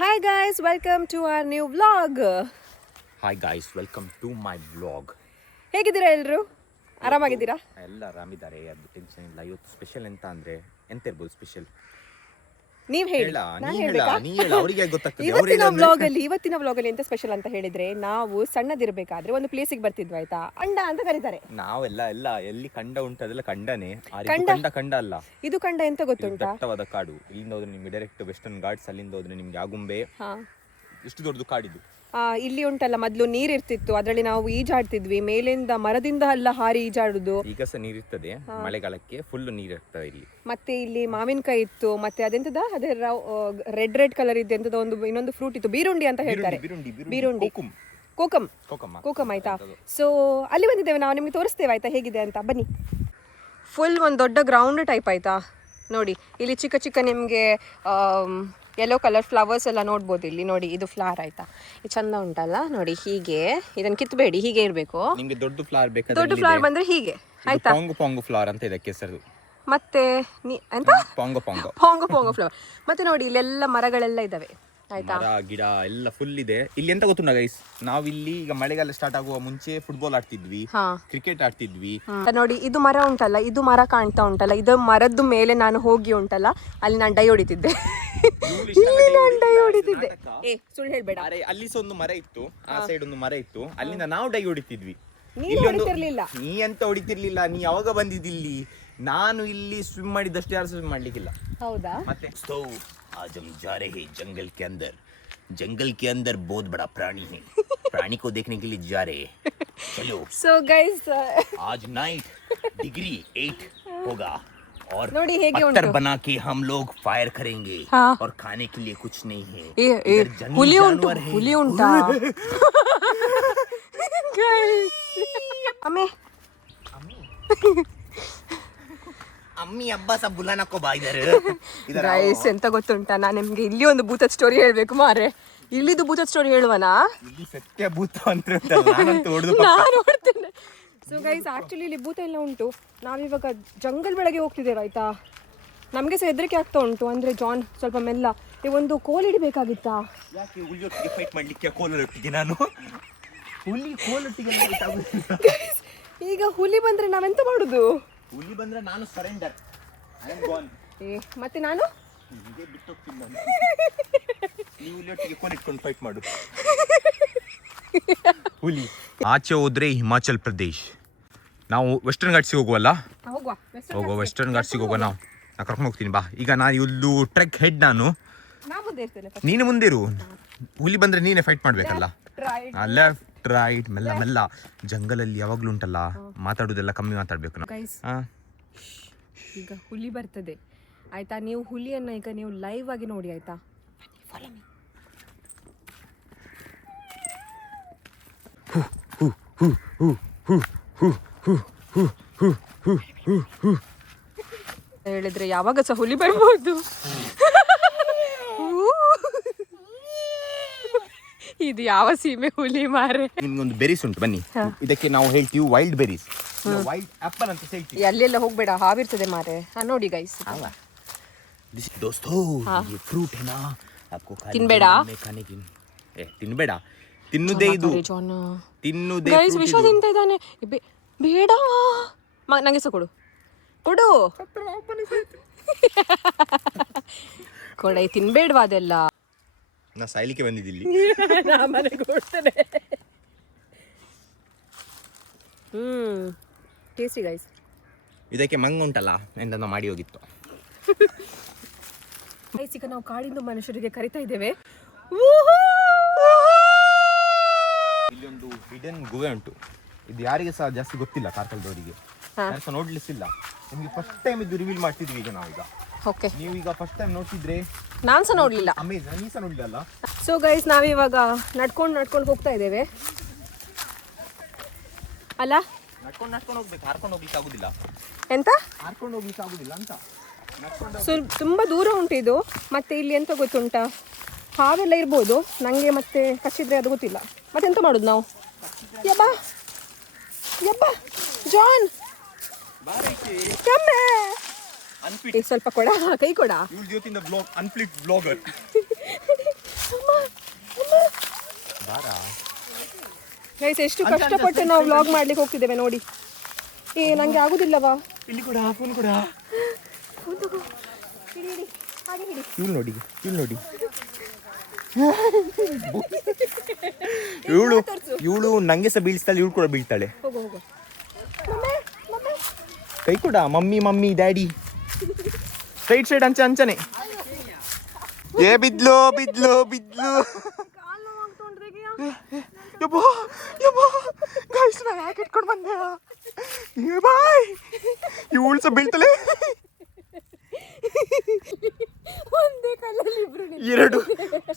Hi guys, welcome to our new vlog. Hi guys, welcome to my vlog. ಹೇಗಿದ್ದೀರಾ ಎಲ್ಲರೂ? ಆರಾಮಾಗಿದ್ದೀರಾ? ಎಲ್ಲ ಆರಾಮಿದ್ದಾರೆ, ಅದು tension ಇಲ್ಲ. ಇವತ್ತು ಸ್ಪೆಷಲ್ ಎಂತ ಅಂದ್ರೆ ಎಂತ ಇರ್ಬೋದು ಸ್ಪೆಷಲ್? ನೀವು ಹೇಳಿ. ಅವರಿಗೆ ಗೊತ್ತಾಗ್ತದೆ. ಇವತ್ತಿನ ವ್ಲಾಗ್ ಅಲ್ಲಿ ಎಂತ ಸ್ಪೆಷಲ್ ಅಂತ ಹೇಳಿದ್ರೆ, ನಾವು ಸಣ್ಣದಿರ್ಬೇಕಾದ್ರೆ ಒಂದು ಪ್ಲೇಸಿಗೆ ಬರ್ತಿದ್ವಿ ಆಯ್ತಾ, ಅಂಡ ಅಂತ ಕರೀತಾರೆ. ನಾವೆಲ್ಲ ಎಲ್ಲಿ ಕಂಡ ಉಂಟು ಅದೆಲ್ಲ ಕಂಡನೆ. ಕಂಡ ಅಲ್ಲ, ಇದು ಕಂಡ ಎಂತ ಗೊತ್ತುಂಟಾ? ದಟ್ಟವಾದ ಕಾಡು. ಇಲ್ಲಿಂದ ಹೋದ್ರೆ ನಿಮ್ಗೆ ಡೈರೆಕ್ಟ್ ವೆಸ್ಟರ್ನ್ ಘಾಟ್ಸ್, ಅಲ್ಲಿಂದ ಹೋದ್ರೆ ನಿಮ್ಗೆ ಆಗುಂಬೆ. ಎಷ್ಟು ದೊಡ್ಡದು ಕಾಡಿದು. ಇಲ್ಲಿ ಉಂಟಲ್ಲ, ಮೊದ್ಲು ನೀರಿರ್ತಿತ್ತು, ಅದರಲ್ಲಿ ನಾವು ಈಜಾಡ್ತಿದ್ವಿ. ಮೇಲಿಂದ ಮರದಿಂದ ಎಲ್ಲ ಹಾರಿ ಈಜಾಡುದು. ಈಗ ಸಹ ನೀರಿರ್ತದೆ, ಮಳೆಗಾಲಕ್ಕೆ ಫುಲ್ ನೀರಿರ್ತದೆ ಇಲ್ಲಿ. ಮತ್ತೆ ಇಲ್ಲಿ ಮಾವಿನಕಾಯಿ ಇತ್ತು, ಮತ್ತೆ ಅದೆಂತದ ಅದೇ ರೆಡ್ ಕಲರ್ ಇದ್ದು ಎಂತದ ಇನ್ನೊಂದು ಫ್ರೂಟ್ ಇತ್ತು, ಬೀರುಂಡಿ ಅಂತ ಹೇಳ್ತಾರೆ. ಬೀರುಂಡಿ, ಕೋಕಮ್ ಆಯ್ತಾ. ಸೊ ಅಲ್ಲಿ ಬಂದಿದ್ದೇವೆ ನಾವು, ನಿಮ್ಗೆ ತೋರಿಸ್ತೇವೆ ಆಯ್ತಾ ಹೇಗಿದೆ ಅಂತ. ಬನ್ನಿ. ಫುಲ್ ಒಂದು ದೊಡ್ಡ ಗ್ರೌಂಡ್ ಟೈಪ್ ಆಯ್ತಾ. ನೋಡಿ ಇಲ್ಲಿ ಚಿಕ್ಕ ಚಿಕ್ಕ ನಿಮಗೆ ಯೆಲ್ಲೋ ಕಲರ್ ಫ್ಲವರ್ಸ್ ಎಲ್ಲ ನೋಡ್ಬೋದು. ಇಲ್ಲಿ ನೋಡಿ, ಇದು ಫ್ಲವರ್ ಆಯ್ತಾ, ಇದು ಚಂದ ಉಂಟಲ್ಲ ನೋಡಿ. ಹೀಗೆ ಇದನ್ನ ಕಿತ್ಬೇಡಿ, ಹೀಗೆ ಇರಬೇಕು. ನಿಮಗೆ ದೊಡ್ಡ ಫ್ಲವರ್ ಬೇಕಾದ್ರೆ ದೊಡ್ಡ ಫ್ಲವರ್ ಬಂದ್ರೆ ಹೀಗೆ ಆಯ್ತಾ. ಪೊಂಗು ಫ್ಲವರ್ ಅಂತ ಇದಕ್ಕೆ ಹೆಸರು. ಮತ್ತೆ ಎಂತ ಪೊಂಗು ಫ್ಲವರ್. ಮತ್ತೆ ನೋಡಿ ಇಲ್ಲೆಲ್ಲ ಮರಗಳೆಲ್ಲ ಇದಾವೆ ಆಯ್ತಾ, ಗಿಡ ಎಲ್ಲ ಫುಲ್ ಇದೆ. ಇಲ್ಲಿ ಎಂತ ಗೊತ್ತುಂಟ ಗೈಸ್, ನಾವ್ ಇಲ್ಲಿ ಈಗ ಮಳೆಗಾಲ ಸ್ಟಾರ್ಟ್ ಆಗುವ ಮುಂಚೆ ಫುಟ್ಬಾಲ್ ಆಡ್ತಿದ್ವಿ, ಕ್ರಿಕೆಟ್ ಆಡ್ತಿದ್ವಿ. ನೋಡಿ ಇದು ಮರ ಉಂಟಲ್ಲ, ಇದು ಮರ ಕಾಣ್ತಾ ಉಂಟಲ್ಲ, ಇದು ಮರದ್ದು ಮೇಲೆ ನಾನು ಹೋಗಿ ಉಂಟಲ್ಲ, ಅಲ್ಲಿ ನಾನು ಡೈ ಹೊಡಿತಿದ್ದೆ. ಸುಳ್ಳು ಹೇಳ್ಬೇಡ. ಅಲ್ಲಿ ಸಹ ಒಂದು ಮರ ಇತ್ತು, ಆ ಸೈಡ್ ಒಂದು ಮರ ಇತ್ತು, ಅಲ್ಲಿಂದ ನಾವು ಡೈ ಹೊಡಿತಿದ್ವಿ. ನೀ ಎಂತ ಹೊಡಿತಿರ್ಲಿಲ್ಲ, ನೀ ಯಾವಾಗ ಬಂದಿದ್ದಿಲ್ಲಿ. ನಾನು ಇಲ್ಲಿ ಸ್ವಿಮ್ ಮಾಡಿದಷ್ಟು ಯಾರು ಸ್ವಿಮ್ ಮಾಡ್ಲಿಕ್ಕಿಲ್ಲ. ಹೌದಾ? ಮತ್ತೆ आज हम जा रहे हैं जंगल के अंदर बहुत बड़ा प्राणी है, प्राणी को देखने के लिए जा रहे हैं, चलो. So guys, आज नाइट डिग्री 8 होगा और पत्थर बना के हम लोग फायर करेंगे. और खाने के लिए कुछ नहीं है. ಹುಲಿ ಉಂಟಾ? ಅಮ್ಮಿ ಅಬ್ಬಾ ಸಬ್ ಬುಲಾನ ಕೋ ಬಾ ಇಧರ್. ಗೈಸ್ ಎಂತ ಗೊತ್ತುಂಟಾ, ನಾನು ನಿಮ್ಗೆ ಇಲ್ಲಿ ಒಂದು ಭೂತದ ಸ್ಟೋರಿ ಹೇಳ್ಬೇಕು ಮಾರೆ. ಇಲ್ಲಿದು ಭೂತದ ಸ್ಟೋರಿ ಹೇಳುವನಾ? ಇಲ್ಲಿ ಸತ್ಯ ಭೂತ ಅಂತ ನಾನು ನೋಡ್ತೇನೆ. ಸೊ ಗೈಸ್, ಆಕ್ಚುಲಿ ಇಲ್ಲಿ ಭೂತ ಎಲ್ಲ ಉಂಟು. ನಾವಿವಾಗ ಜಂಗಲ್ ಬೆಳಗ್ಗೆ ಹೋಗ್ತಿದ್ದೇವೆ ಆಯ್ತಾ. ನಮಗೆ ಸಹ ಹೆದರಿಕೆ ಆಗ್ತಾ ಉಂಟು. ಅಂದ್ರೆ ಜಾನ್ ಸ್ವಲ್ಪ ಮೆಲ್ಲ. ಒಂದು ಕೋಲ್ ಹಿಡಿಬೇಕಾಗಿತ್ತಾ? ಯಾಕೆ ಹುಲಿಯೊಟ್ಟಿಗೆ ಫೈಟ್ ಮಾಡ್ಲಿಕ್ಕೆ ಕೋಲೊಟ್ಟಿಗೆ ನಾನು ಕೋಲೊಟ್ಟಿಗೆ ಈಗ ಹುಲಿ ಬಂದ್ರೆ ನಾವೆಂತ ಮಾಡುದು? ಹುಲಿ ಬಂದ್ರೆ ನಾನು ಸರೆಂಡರ್. ಮತ್ತೆ ನಾನು ಬಿಟ್ಟೋಗ್ತೀನಿ. ನೀವು ಹುಲಿಯೊಟ್ಟಿಗೆ ಕೋಲಿಟ್ಕೊಂಡು ಫೈಟ್ ಮಾಡು. ಹುಲಿ ಆಚೆ ಹೋದ್ರೆ ಹಿಮಾಚಲ್ ಪ್ರದೇಶ್. ನಾವು ವೆಸ್ಟರ್ನ್ ಘಾಟ್ಸಿಗೆ ಹೋಗುವಲ್ಲ, ಹೋಗುವ ವೆಸ್ಟರ್ನ್ ಘಾಟ್ಸಿಗೆ ಹೋಗುವ. ನಾವು ಕರ್ಕೊಂಡು ಹೋಗ್ತೀನಿ ಬಾ. ಈಗ ನಾನು ಇಲ್ಲೂ ಟ್ರೆಕ್ ಹೆಡ್, ನಾನು ನೀನು ಮುಂದಿರು. ಹುಲಿ ಬಂದ್ರೆ ನೀನೇ ಫೈಟ್ ಮಾಡ್ಬೇಕಲ್ಲ. ಲೆಫ್ಟ್ ರೈಟ್ ಮೆಲ್ಲ. ಜಂಗಲಲ್ಲಿ ಯಾವಾಗ್ಲೂ ಉಂಟಲ್ಲ, ಮಾತಾಡುದೆಲ್ಲ ಕಮ್ಮಿ ಮಾತಾಡ್ಬೇಕು ನಾವು. ಈಗ ಹುಲಿ ಬರ್ತದೆ ಆಯ್ತಾ. ನೀವು ಹುಲಿಯನ್ನ ಈಗ ನೀವು ಲೈವ್ ಆಗಿ ನೋಡಿ ಆಯ್ತಾ. ಹೇಳಿದ್ರೆ ಯಾವಾಗ ಸಹ ಹುಲಿ ಬರ್ಬೋದು. ಇದು ಯಾವ ಸೀಮೆ ಹುಲಿ ಮಾರೆ. ನಿಮ್ಗೊಂದು ಬೆರೀಸ್ ಉಂಟು, ಬನ್ನಿ. ಇದಕ್ಕೆ ನಾವು ಹೇಳ್ತೀವಿ ವೈಲ್ಡ್ ಬೆರೀಸ್, ವೈಲ್ಡ್ ಆಪಲ್ ಅಂತ ಹೇಳ್ತೀವಿ. ಅಲ್ಲೆಲ್ಲ ಹೋಗ್ಬೇಡ, ಹಾವಿರ್ತದೆ ಮಾರೆ. ನೋಡಿ ಗೈಸ್, दोस्तों ये फ्रूट है ना, आपको ತಿನ್ಬೇಡ. ತಿನ್ಬೇಡ, ತಿನ್ನುದೇ ಇದು, ತಿನ್ನುದೇ. ಗೈಸ್ ವಿಷ ತಿಂತ ಇದ್ದಾನೆ. ಬೇಡ, ನಂಗೆ ಸಹ ಕೊಡು ಕೊಡ. ತಿನ್ಬೇಡವಾ ಅದೆಲ್ಲ. ನಾ ಸಾಯ್ಲಿಕ್ಕೆ ಬಂದಿದ್ದಿಲ್ಲಿ. ಮನೆಗೆ ಕೊಡ್ತೇನೆ. Tasty guys. ಇದಕ್ಕೆ ಮಂಗ ಉಂಟಲ್ಲ ಎಂತ ಮಾಡಿ ಹೋಗಿತ್ತು. ಗೈಸ್, ಈಗ ನಾವು ಕಾಡಿಂದ ಮನುಷ್ಯರಿಗೆ ಕರಿತಾ ಇದ್ದೇವೆ. ಇಲ್ಲೊಂದು ಹಿಡನ್ ಗುಹೆ ಉಂಟು. ಇದು ಯಾರಿಗೆ ಸಹ ಜಾಸ್ತಿ ಗೊತ್ತಿಲ್ಲ, ಕಾರ್ಕಳದವರಿಗೆ ಯಾರು ಸಹ ನೋಡ್ಲಿಕ್ಕಿಲ್ಲ. ನಿಮ್ಗೆ ಫಸ್ಟ್ ಟೈಮ್ ಇದು ರಿವೀಲ್ ಮಾಡ್ತಿದ್ವಿ ಈಗ ನಾವೀಗ. ಓಕೆ, ನೀವು ಈಗ ಫಸ್ಟ್ ಟೈಮ್ ನೋಡ್ತಿದ್ರೆ. ನಾನು ಸಹ ನೋಡ್ಲಿಲ್ಲ. ಅಮೇಜ್, ನೀ ಸಹ ನೋಡ್ಲಿಲ್ಲ. ಸೊ ಗೈಸ್, ನಾವಿವಾಗ ನಡ್ಕೊಂಡು ಹೋಗ್ತಾ ಇದ್ದೇವೆ ಅಲ್ಲ. ನಡ್ಕೊಂಡು ಹೋಗ್ಬೇಕು, ಹಾರ್ಕೊಂಡು ಹೋಗ್ಲಿಕ್ಕೆ ಆಗುದಿಲ್ಲ. ಎಂತ ಹಾರ್ಕೊಂಡು ಹೋಗ್ಲಿಕ್ಕೆ ಆಗುದಿಲ್ಲ ಅಂತ. ತುಂಬ ದೂರ ಉಂಟು ಇದು. ಮತ್ತೆ ಇಲ್ಲಿ ಎಂತ ಗೊತ್ತುಂಟಾ, ಹಾವೆಲ್ಲ ಇರ್ಬೋದು. ನನಗೆ ಮತ್ತೆ ಕಚ್ಚಿದ್ರೆ ಅದು ಗೊತ್ತಿಲ್ಲ. ಮತ್ತೆ ಎಂತ ಮಾಡೋದು ನಾವು? ಯಬ್ಬಾ ಜಾನ್, ಸ್ವಲ್ಪ ಕೊಡ, ಕೈ ಕೊಡ. Unfit blogger. ಗೈಸ್ ಎಷ್ಟು ಕಷ್ಟಪಟ್ಟು ನಾವು ವ್ಲಾಗ್ ಮಾಡ್ಲಿಕ್ಕೆ ಹೋಗ್ತಿದ್ದೇವೆ ನೋಡಿ. ಏ ನಂಗೆ ಆಗುದಿಲ್ಲವಾ? ಇಲ್ಲಿ ಕೂಡ ಫೋನ್ ಕೂಡ. ಇವಳು ನೋಡಿ ಇವಳು ನಂಗೆ ಸಹ ಬೀಳ್ತಾಳೆ, ಇವಳು ಕೂಡ ಬೀಳ್ತಾಳೆ. ಕೈ ಕೂಡ ಮಮ್ಮಿ ಡ್ಯಾಡಿ ಸೈಡ್ ಅಂಚನೆ. ಏ ಬಿದ್ಲು ಗೈಸ್ ನಾ ಯಾಕೆ ಇಟ್ಕೊಂಡು ಬಂದೆ? ಬಾಯ್ ಇವಳು ಸಹ ಬೀಳ್ತಾಳೆ. ಎರಡು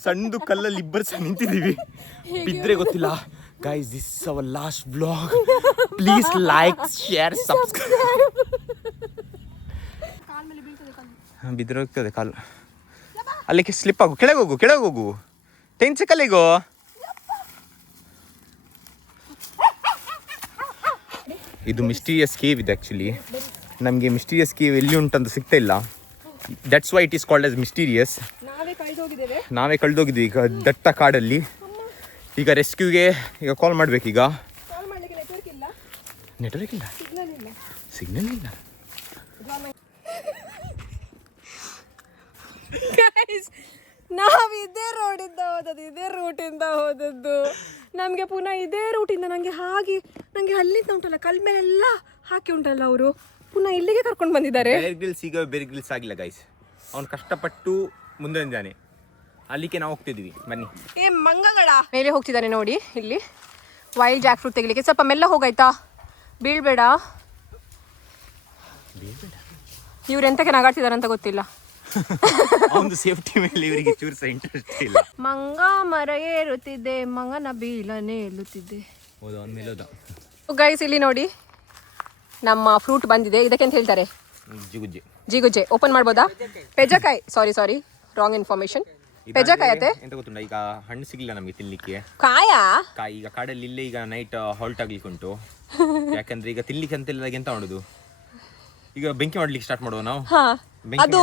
ಸಣ್ಣದು ಕಲ್ಲಲ್ಲಿ ಇಬ್ಬರು ಸಹ ನಿಂತಿದ್ದೀವಿ. ಬಿದ್ರೆ ಗೊತ್ತಿಲ್ಲ. Guys this is our last vlog. Please like share subscribe. ಬಿದ್ರೆ ಹೋಗ್ತದೆ ಕಾಲು. ಅಲ್ಲಿಗೆ ಸ್ಲಿಪ್ ಆಗು. ಕೆಳಗೆ ಹೋಗು ತೆಂಚೆ ಕಲ್ಲಿಗೋ. ಇದು ಮಿಸ್ಟೀರಿಯಸ್ ಕೇವ್ ಇದೆ. ಆ್ಯಕ್ಚುಲಿ ನಮಗೆ ಮಿಸ್ಟೀರಿಯಸ್ ಕೇವ್ ಎಲ್ಲಿ ಉಂಟಂತ ಸಿಗ್ತಾ ಇಲ್ಲ. That's why it is called as mysterious. ನಾವೇ ಕಳೆದೋಗಿದ್ವಿ ಈಗ ದಟ್ಟ ಕಾಡಲ್ಲಿ. ಈಗ ರೆಸ್ಕ್ಯೂಗೆ ಈಗ ಕಾಲ್ ಮಾಡ್ಬೇಕೀಗ. ನೆಟ್ವರ್ಕ್ ಇಲ್ಲ, ಸಿಗ್ನಲ್ ಇಲ್ಲ. ನಾವು ಇದೇ ರೂಟಿಂದ ಹೋದದ್ದು. ನಮಗೆ ಪುನಃ ಇದೇ ರೂಟಿಂದ ನಂಗೆ ಅಲ್ಲಿಂದ ಉಂಟಲ್ಲ ಕಲ್ ಮೇಲೆಲ್ಲ ಹಾಕಿ ಉಂಟಲ್ಲ ಅವರು ಪುನಃ ಇಲ್ಲಿಗೆ ಕರ್ಕೊಂಡು ಬಂದಿದ್ದಾರೆ. ಬೇರೆ ಗ್ರಿಲ್ಸ್ ಆಗಿಲ್ಲ ಗೈಸ್. ಅವ್ನು ಕಷ್ಟಪಟ್ಟು ಮುಂದೆ ಬಂದಿದ್ದಾನೆ. ಅಲ್ಲಿಗೆ ನಾವು ಹೋಗ್ತಿದ್ವಿ. ಬನ್ನಿ. ಏ ಮಂಗಗಳ ಮೇಲೆ ಹೋಗ್ತಿದ್ದಾನೆ ನೋಡಿ. ಇಲ್ಲಿ ವೈಲ್ಡ್ ಜಾಕ್ ಫ್ರೂಟ್ ತೆಗಿಲಿಕ್ಕೆ. ಸ್ವಲ್ಪ ಮೆಲ್ಲ ಹೋಗಾಯ್ತಾ, ಬೀಳ್ಬೇಡ. ಇವ್ರು ಎಂತಕ್ಕೆ ನಗಾಡ್ತಿದಾರೆ ಅಂತ ಗೊತ್ತಿಲ್ಲ. ಒಂದು ಸೇಫ್ಟಿ ಮೇಲೆ ಇವರಿಗೆ ಚೂರು ಸಹ ಇಂಟ್ರೆಸ್ಟ್ ಇಲ್ಲ. ಮಂಗ ಮರ ಏರುತ್ತಿದ್ದೆ, ಮಂಗನ ಬೀಳನೆ ಏಳುತ್ತಿದ್ದೆ. ಗೈಸ್ ಇಲ್ಲಿ ನೋಡಿ ನಮ್ಮ ಫ್ರೂಟ್ ಬಂದಿದೆ. ಇದಕ್ಕೆ ಅಂತ ಹೇಳ್ತಾರೆ ಜಿಗುಜ್ಜೆ. ಓಪನ್ ಮಾಡ್ಬೋದಾ? ಪೆಜಕಾಯಿ. Sorry wrong information. ಪೆಜಕಾಯಿ ಅತ್ತೆ ಎಂತ ಗೊತ್ತುಂಟ, ಈಗ ಹಣ್ಣು ಸಿಗ್ಲಿಲ್ಲ ನಮಗೆ ತಿನ್ಲಿಕ್ಕೆ. ಕಾಯಿ ಈಗ ಕಾಡಲ್ಲಿ ಇಲ್ಲೇ ಈಗ ನೈಟ್ ಹಾಲ್ಟ್ ಆಗ್ಲಿಕ್ಕೆ ಉಂಟು. ಯಾಕಂದ್ರೆ ಈಗ ತಿನ್ಲಿಕ್ಕೆ ಅಂತಿಲ್ಲದಾಗ ಎಂತ ಮಾಡೋದು? ಈಗ ಬೆಂಕಿ ಮಾಡ್ಲಿಕ್ಕೆ ಸ್ಟಾರ್ಟ್ ಮಾಡುವ ನಾವು. ಅದು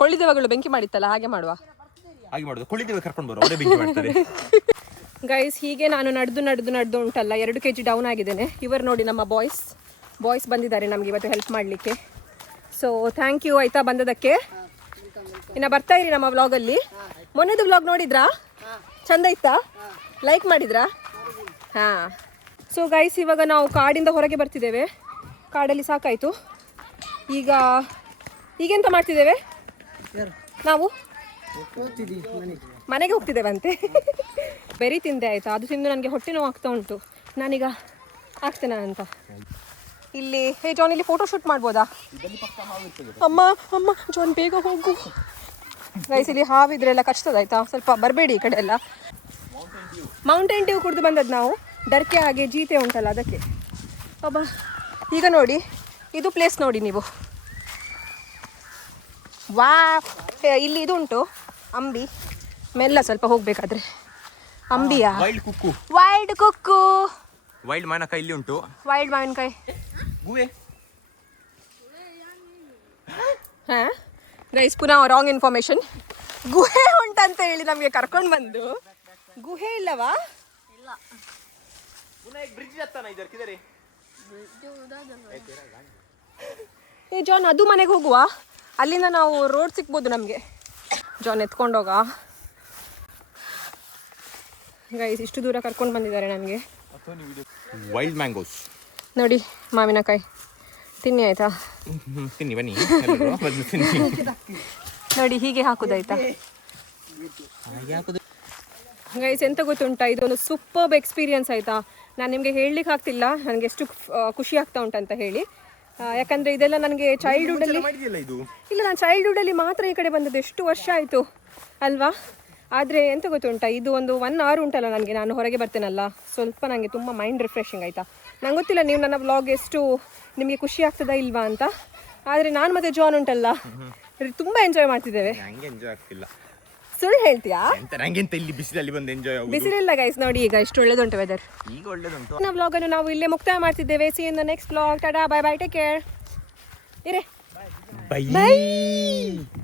ಕೊಳ್ಳಿದೇವಗಳು ಬೆಂಕಿ ಮಾಡಿತ್ತಲ್ಲ, ಹಾಗೆ ಮಾಡುದು. ಕೊಳ್ಳಿದೇವ ಕರ್ಕೊಂಡು ಬರುವ, ಅವರೇ ಬೆಂಕಿ ಮಾಡ್ತಾರೆ. ಗೈಸ್ ಹೀಗೆ ನಾನು ನಡೆದು ಉಂಟಲ್ಲ 2 kg ಡೌನ್ ಆಗಿದ್ದೇನೆ. ಇವರು ನೋಡಿ ನಮ್ಮ ಬಾಯ್ಸ್ ಬಂದಿದ್ದಾರೆ ನಮಗೆ ಇವತ್ತು ಹೆಲ್ಪ್ ಮಾಡಲಿಕ್ಕೆ. ಸೊ ಥ್ಯಾಂಕ್ ಯು ಆಯ್ತಾ ಬಂದದಕ್ಕೆ. ಇನ್ನು ಬರ್ತಾ ಇರಿ ನಮ್ಮ ವ್ಲಾಗಲ್ಲಿ. ಮೊನ್ನೆದು ವ್ಲಾಗ್ ನೋಡಿದ್ರಾ? ಚಂದ ಇತ್ತಾ? ಲೈಕ್ ಮಾಡಿದ್ರಾ? ಹಾಂ. ಸೊ ಗೈಸ್ ಇವಾಗ ನಾವು ಕಾಡಿಂದ ಹೊರಗೆ ಬರ್ತಿದ್ದೇವೆ. ಕಾಡಲ್ಲಿ ಸಾಕಾಯಿತು. ಈಗೆಂತ ಮಾಡ್ತಿದ್ದೇವೆ ನಾವು? ಮನೆಗೆ ಹೋಗ್ತಿದ್ದೇವಂತೆ. ಬೆರಿ ತಿಂದೆ ಆಯಿತಾ? ಅದು ತಿಂದು ನನಗೆ ಹೊಟ್ಟೆ ನೋವು ಆಗ್ತಾ ಉಂಟು. ನಾನೀಗ ಆಗ್ತೇನೆ ಅಂತ. ಇಲ್ಲಿ ಜಾನ್ ಇಲ್ಲಿ ಫೋಟೋ ಶೂಟ್ ಮಾಡ್ಬೋದಾ? ಅಮ್ಮ ಜಾನ್ ಬೇಗ ಹೋಗು. ಗೈಸ್ ಇಲ್ಲಿ ಹಾವಿದ್ರೆಲ್ಲ ಕಷ್ಟದಾಯ್ತಾ, ಸ್ವಲ್ಪ ಬರಬೇಡಿ ಈ ಕಡೆ ಎಲ್ಲ. ಮೌಂಟೇನ್ ಡ್ಯೂ ಕುಡಿದು ಬಂದದ್ದು ನಾವು. ಡರ್ಕೆ ಹಾಗೆ ಜೀತೆ ಉಂಟಲ್ಲ ಅದಕ್ಕೆ. ಅಬ್ಬಾ ಈಗ ನೋಡಿ ಇದು ಪ್ಲೇಸ್ ನೋಡಿ ನೀವು. ವಾ ಇಲ್ಲಿ ಇದು ಉಂಟು ಅಂಬಿ. ಮೆಲ್ಲ ಸ್ವಲ್ಪ ಹೋಗ್ಬೇಕಾದ್ರೆ. ಅಂಬಿಯಾ? ವೈಲ್ಡ್ ಕುಕ್ಕು. ವೈಲ್ಡ್ ಮಾವಿನಕಾಯಿ ಇಲ್ಲಿ ಉಂಟು. ವೈಲ್ಡ್ ಮಾವಿನಕಾಯಿ. ಹಾಂ ಗೈಸ್ ಪುನಃ ರಾಂಗ್ ಇನ್ಫಾರ್ಮೇಶನ್. ಗುಹೆ ಉಂಟಂತ ಹೇಳಿ ನಮಗೆ ಕರ್ಕೊಂಡು ಬಂದು ಗುಹೆ ಇಲ್ಲವಾ? ಏ ಜಾನ್ ಅದು ಮನೆಗೆ ಹೋಗುವ. ಅಲ್ಲಿಂದ ನಾವು ರೋಡ್ ಸಿಗ್ಬೋದು ನಮಗೆ. ಜಾನ್ ಎತ್ಕೊಂಡೋಗ. ಗೈಸ್ ಇಷ್ಟು ದೂರ ಕರ್ಕೊಂಡು ಬಂದಿದ್ದಾರೆ ನಮಗೆ. ವೈಲ್ಡ್ ಮ್ಯಾಂಗೋಸ್ ನೋಡಿ, ಮಾವಿನಕಾಯಿ ತಿನ್ನಿ ಆಯ್ತಾ? ತಿನ್ನಿ ಬನ್ನಿ. ನೋಡಿ ಹೀಗೆ ಹಾಕುದಾಯ್ತಾ? ಗೈಸ್ ಎಂತ ಗೊತ್ತುಂಟಾ, ಇದೊಂದು ಸೂಪರ್ಬ್ ಎಕ್ಸ್ಪೀರಿಯನ್ಸ್ ಆಯಿತಾ. ನಾನು ನಿಮಗೆ ಹೇಳಲಿಕ್ಕೆ ಆಗ್ತಿಲ್ಲ ನನಗೆ ಎಷ್ಟು ಖುಷಿ ಆಗ್ತಾ ಉಂಟಂತ ಹೇಳಿ. ಯಾಕಂದರೆ ಇದೆಲ್ಲ ನನಗೆ ಚೈಲ್ಡ್ಹುಡ್ಡಲ್ಲಿ ಇಲ್ಲ, ನಾನು ಚೈಲ್ಡ್ಹುಡ್ಡಲ್ಲಿ ಮಾತ್ರ ಈ ಕಡೆ ಬಂದದ್ದು. ಎಷ್ಟು ವರ್ಷ ಆಯಿತು ಅಲ್ವಾ? ಆದರೆ ಎಂತ ಗೊತ್ತುಂಟಾ, ಇದು ಒಂದು 1 hour ಉಂಟಲ್ಲ ನನಗೆ, ನಾನು ಹೊರಗೆ ಬರ್ತೇನಲ್ಲ, ಸ್ವಲ್ಪ ನನಗೆ ತುಂಬ ಮೈಂಡ್ ರಿಫ್ರೆಶಿಂಗ್ ಆಯಿತಾ. ನಂಗೆ ಗೊತ್ತಿಲ್ಲ ನೀವು ನನ್ನ ವ್ಲಾಗ್ ಎಷ್ಟು ನಿಮಗೆ ಖುಷಿ ಆಗ್ತದಾ ಇಲ್ವಾ ಅಂತ. ಆದರೆ ನಾನು ಮತ್ತು ಜಾನ್ ಉಂಟಲ್ಲ ತುಂಬ ಎಂಜಾಯ್ ಮಾಡ್ತಿದ್ದೇವೆ. ಸುಳ್ಳು ಹೇಳ್ತೀಯಾ? ಬಿಸಿಲಿಲ್ಲ ಗೈಸ್. ನೋಡಿ ಈಗ ಎಷ್ಟು ಒಳ್ಳೆದುಂಟು ವೆದರ್. ನಮ್ಮ ವ್ಲಾಗನ್ನು ನಾವು ಇಲ್ಲೇ ಮುಕ್ತಾಯ ಮಾಡ್ತಿದ್ದೇವೆ. See in the next vlog. Tata, bye bye, take care. ಇರೇ ಬೈ.